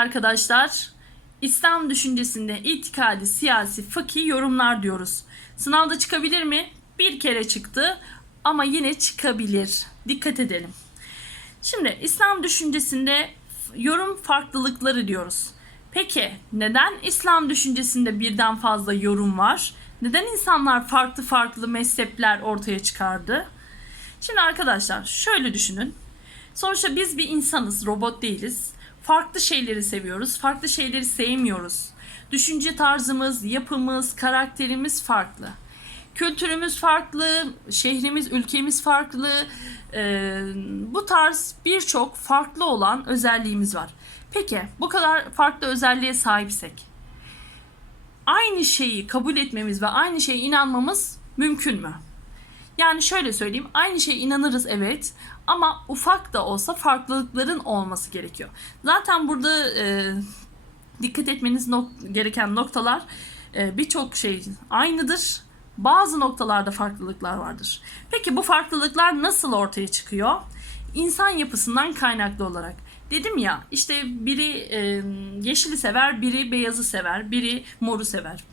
arkadaşlar. İslam düşüncesinde itikadi, siyasi, fıkhi yorumlar diyoruz. Sınavda çıkabilir mi? Bir kere çıktı ama yine çıkabilir. Dikkat edelim. Şimdi İslam düşüncesinde yorum farklılıkları diyoruz. Peki neden İslam düşüncesinde birden fazla yorum var? Neden insanlar farklı farklı mezhepler ortaya çıkardı? Şimdi arkadaşlar şöyle düşünün. Sonuçta biz bir insanız, robot değiliz. Farklı şeyleri seviyoruz, farklı şeyleri sevmiyoruz. Düşünce tarzımız, yapımız, karakterimiz farklı. Kültürümüz farklı, şehrimiz, ülkemiz farklı. Ee, bu tarz birçok farklı olan özelliğimiz var. Peki bu kadar farklı özelliğe sahipsek aynı şeyi kabul etmemiz ve aynı şeye inanmamız mümkün mü? Yani şöyle söyleyeyim, aynı şeye inanırız evet ama ufak da olsa farklılıkların olması gerekiyor. Zaten burada e, dikkat etmeniz nok- gereken noktalar e, birçok şey aynıdır. Bazı noktalarda farklılıklar vardır. Peki bu farklılıklar nasıl ortaya çıkıyor? İnsan yapısından kaynaklı olarak. Dedim ya işte biri e, yeşili sever, biri beyazı sever, biri moru sever.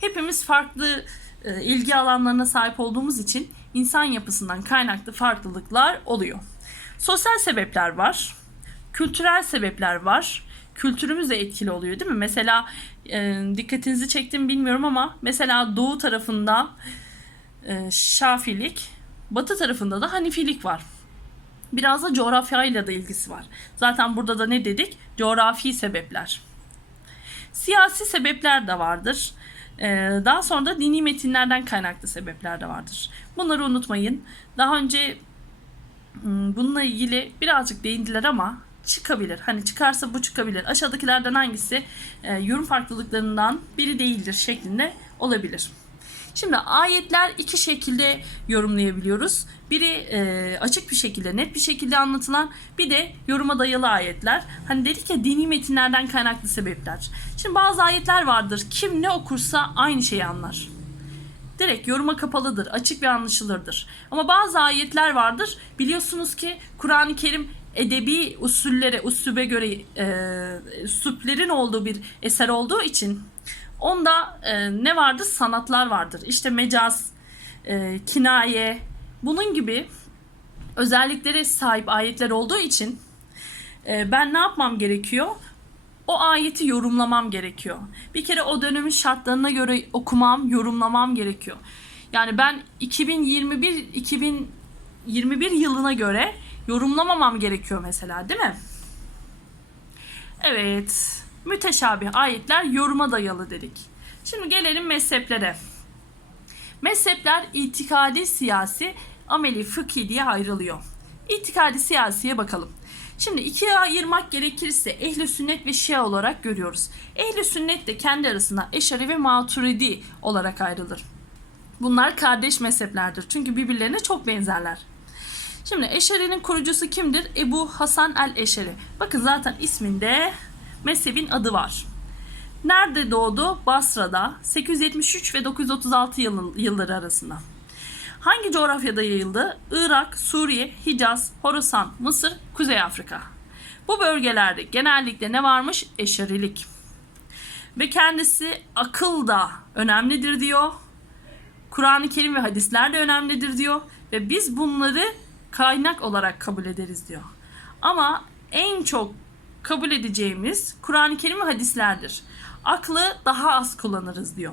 Hepimiz farklı e, ilgi alanlarına sahip olduğumuz için insan yapısından kaynaklı farklılıklar oluyor. Sosyal sebepler var, kültürel sebepler var. Kültürümüz de etkili oluyor değil mi? Mesela e, dikkatinizi çektim bilmiyorum ama mesela doğu tarafında e, Şafilik, batı tarafında da Hanifilik var. Biraz da coğrafyayla da ilgisi var. Zaten burada da ne dedik? Coğrafi sebepler. Siyasi sebepler de vardır. Ee, daha sonra da dini metinlerden kaynaklı sebepler de vardır. Bunları unutmayın. Daha önce hmm, bununla ilgili birazcık değindiler ama çıkabilir. Hani çıkarsa bu çıkabilir. Aşağıdakilerden hangisi e, yorum farklılıklarından biri değildir şeklinde olabilir. Şimdi ayetler iki şekilde yorumlayabiliyoruz. Biri e, açık bir şekilde, net bir şekilde anlatılan, bir de yoruma dayalı ayetler. Hani dedik ya dini metinlerden kaynaklı sebepler. Şimdi bazı ayetler vardır. Kim ne okursa aynı şeyi anlar. Direkt yoruma kapalıdır, açık ve anlaşılırdır. Ama bazı ayetler vardır. Biliyorsunuz ki Kur'an-ı Kerim edebi usullere, usluba göre e, üsluplerin olduğu bir eser olduğu için Onda e, ne vardır? Sanatlar vardır. İşte mecaz, e, kinaye, bunun gibi özelliklere sahip ayetler olduğu için e, ben ne yapmam gerekiyor? O ayeti yorumlamam gerekiyor. Bir kere o dönemin şartlarına göre okumam, yorumlamam gerekiyor. Yani ben 2021 2021 yılına göre yorumlamamam gerekiyor mesela, değil mi? Evet müteşabih ayetler yoruma dayalı dedik. Şimdi gelelim mezheplere. Mezhepler itikadi siyasi, ameli fıkhi diye ayrılıyor. İtikadi siyasiye bakalım. Şimdi ikiye ayırmak gerekirse ehli sünnet ve şia olarak görüyoruz. Ehli sünnet de kendi arasında eşari ve maturidi olarak ayrılır. Bunlar kardeş mezheplerdir çünkü birbirlerine çok benzerler. Şimdi Eşari'nin kurucusu kimdir? Ebu Hasan el-Eşari. Bakın zaten isminde mezhebin adı var. Nerede doğdu? Basra'da 873 ve 936 yıl, yılları arasında. Hangi coğrafyada yayıldı? Irak, Suriye, Hicaz, Horasan, Mısır, Kuzey Afrika. Bu bölgelerde genellikle ne varmış? Eşarilik. Ve kendisi akıl da önemlidir diyor. Kur'an-ı Kerim ve hadisler de önemlidir diyor. Ve biz bunları kaynak olarak kabul ederiz diyor. Ama en çok kabul edeceğimiz Kur'an-ı Kerim ve hadislerdir. Aklı daha az kullanırız diyor.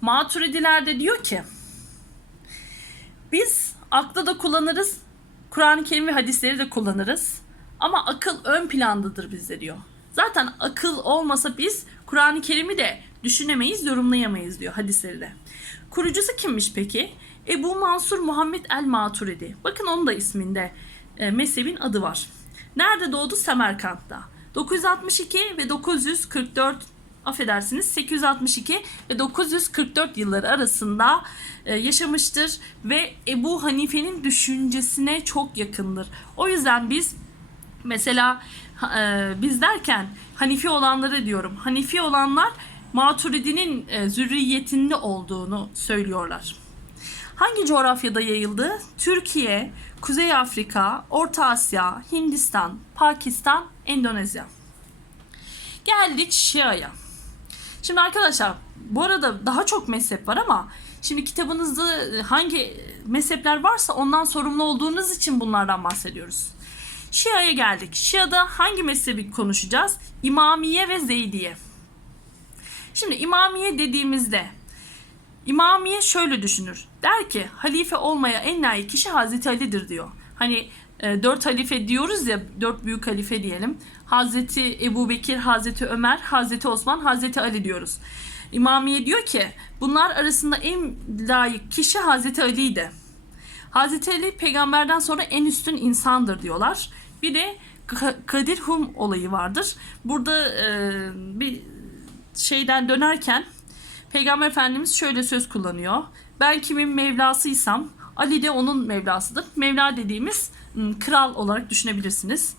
Maturidiler de diyor ki biz aklı da kullanırız, Kur'an-ı Kerim ve hadisleri de kullanırız. Ama akıl ön plandadır bizde diyor. Zaten akıl olmasa biz Kur'an-ı Kerim'i de düşünemeyiz, yorumlayamayız diyor hadisleri de. Kurucusu kimmiş peki? Ebu Mansur Muhammed el Maturidi. Bakın onun da isminde e, mezhebin adı var. Nerede doğdu? Semerkant'ta. 962 ve 944 affedersiniz 862 ve 944 yılları arasında e, yaşamıştır ve Ebu Hanife'nin düşüncesine çok yakındır. O yüzden biz mesela e, biz derken Hanifi olanları diyorum. Hanifi olanlar Maturidi'nin e, zürriyetinde olduğunu söylüyorlar. Hangi coğrafyada yayıldı? Türkiye, Kuzey Afrika, Orta Asya, Hindistan, Pakistan, Endonezya. Geldik Şia'ya. Şimdi arkadaşlar bu arada daha çok mezhep var ama şimdi kitabınızda hangi mezhepler varsa ondan sorumlu olduğunuz için bunlardan bahsediyoruz. Şia'ya geldik. Şia'da hangi mezhebi konuşacağız? İmamiye ve Zeydiye. Şimdi İmamiye dediğimizde İmamiye şöyle düşünür. Der ki halife olmaya en layık kişi Hazreti Ali'dir diyor. Hani e, dört halife diyoruz ya dört büyük halife diyelim. Hazreti Ebu Bekir, Hazreti Ömer, Hazreti Osman, Hazreti Ali diyoruz. İmamiye diyor ki bunlar arasında en layık kişi Hazreti Ali'ydi. Hazreti Ali peygamberden sonra en üstün insandır diyorlar. Bir de Ka- Kadir Hum olayı vardır. Burada e, bir şeyden dönerken Peygamber Efendimiz şöyle söz kullanıyor. Ben kimin Mevlasıysam Ali de onun Mevlasıdır. Mevla dediğimiz ım, kral olarak düşünebilirsiniz.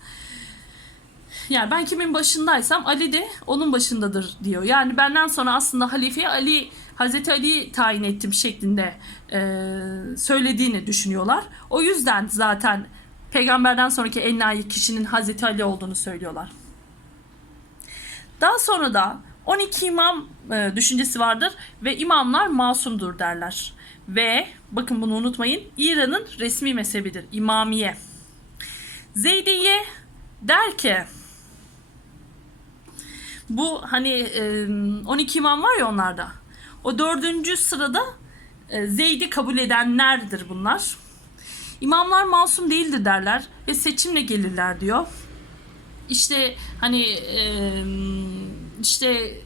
Yani ben kimin başındaysam Ali de onun başındadır diyor. Yani benden sonra aslında halifeye Ali Hazreti Ali tayin ettim şeklinde e, söylediğini düşünüyorlar. O yüzden zaten peygamberden sonraki en layık kişinin Hazreti Ali olduğunu söylüyorlar. Daha sonra da 12 imam e, düşüncesi vardır ve imamlar masumdur derler. Ve bakın bunu unutmayın İran'ın resmi mezhebidir İmamiye. Zeydiye der ki bu hani e, 12 imam var ya onlarda. O dördüncü sırada e, Zeyd'i kabul edenlerdir bunlar. İmamlar masum değildir derler ve seçimle gelirler diyor. İşte hani e, işte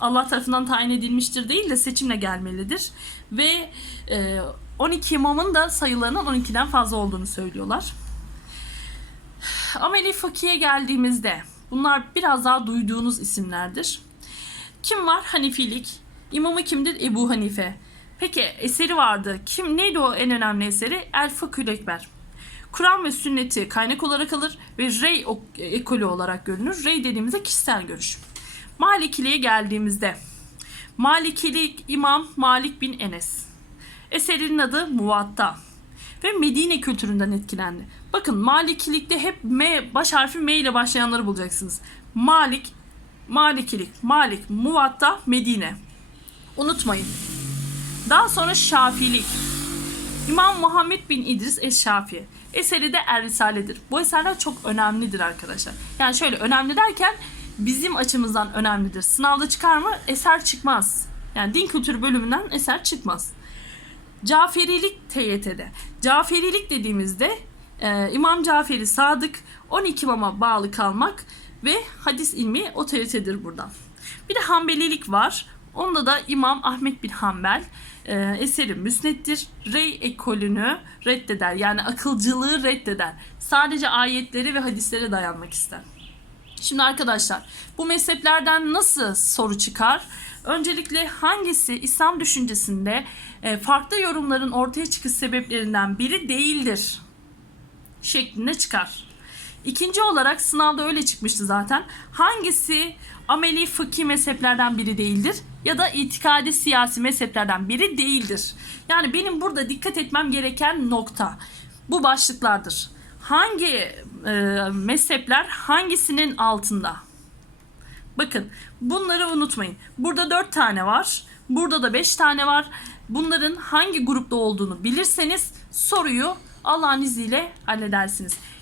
Allah tarafından tayin edilmiştir değil de seçimle gelmelidir. Ve e, 12 imamın da sayılarının 12'den fazla olduğunu söylüyorlar. Ameli Fakiye geldiğimizde bunlar biraz daha duyduğunuz isimlerdir. Kim var? Hanifilik. İmamı kimdir? Ebu Hanife. Peki eseri vardı. Kim neydi o en önemli eseri? El Fakül Ekber. Kur'an ve sünneti kaynak olarak alır ve rey ok- ekolü olarak görünür. Rey dediğimizde kişisel görüş. Malikiliğe geldiğimizde Malikilik İmam Malik bin Enes. Eserinin adı Muvatta ve Medine kültüründen etkilendi. Bakın Malikilikte hep M, baş harfi M ile başlayanları bulacaksınız. Malik, Malikilik, Malik, Muvatta, Medine. Unutmayın. Daha sonra Şafilik. İmam Muhammed bin İdris Es-Şafi. Eseri de Er Risale'dir. Bu eserler çok önemlidir arkadaşlar. Yani şöyle önemli derken bizim açımızdan önemlidir. Sınavda çıkar mı? Eser çıkmaz. Yani din kültürü bölümünden eser çıkmaz. Caferilik TYT'de. Caferilik dediğimizde e, İmam Caferi Sadık 12 imama bağlı kalmak ve hadis ilmi otoritedir burada. Bir de Hanbelilik var. Onda da İmam Ahmet bin Hanbel e, eseri müsnettir. Rey ekolünü reddeder. Yani akılcılığı reddeder. Sadece ayetleri ve hadislere dayanmak ister. Şimdi arkadaşlar bu mezheplerden nasıl soru çıkar? Öncelikle hangisi İslam düşüncesinde e, farklı yorumların ortaya çıkış sebeplerinden biri değildir şeklinde çıkar. İkinci olarak sınavda öyle çıkmıştı zaten. Hangisi ameli fıkhi mezheplerden biri değildir ya da itikadi siyasi mezheplerden biri değildir. Yani benim burada dikkat etmem gereken nokta bu başlıklardır. Hangi e, mezhepler hangisinin altında? Bakın bunları unutmayın. Burada 4 tane var. Burada da 5 tane var. Bunların hangi grupta olduğunu bilirseniz soruyu Allah'ın izniyle halledersiniz.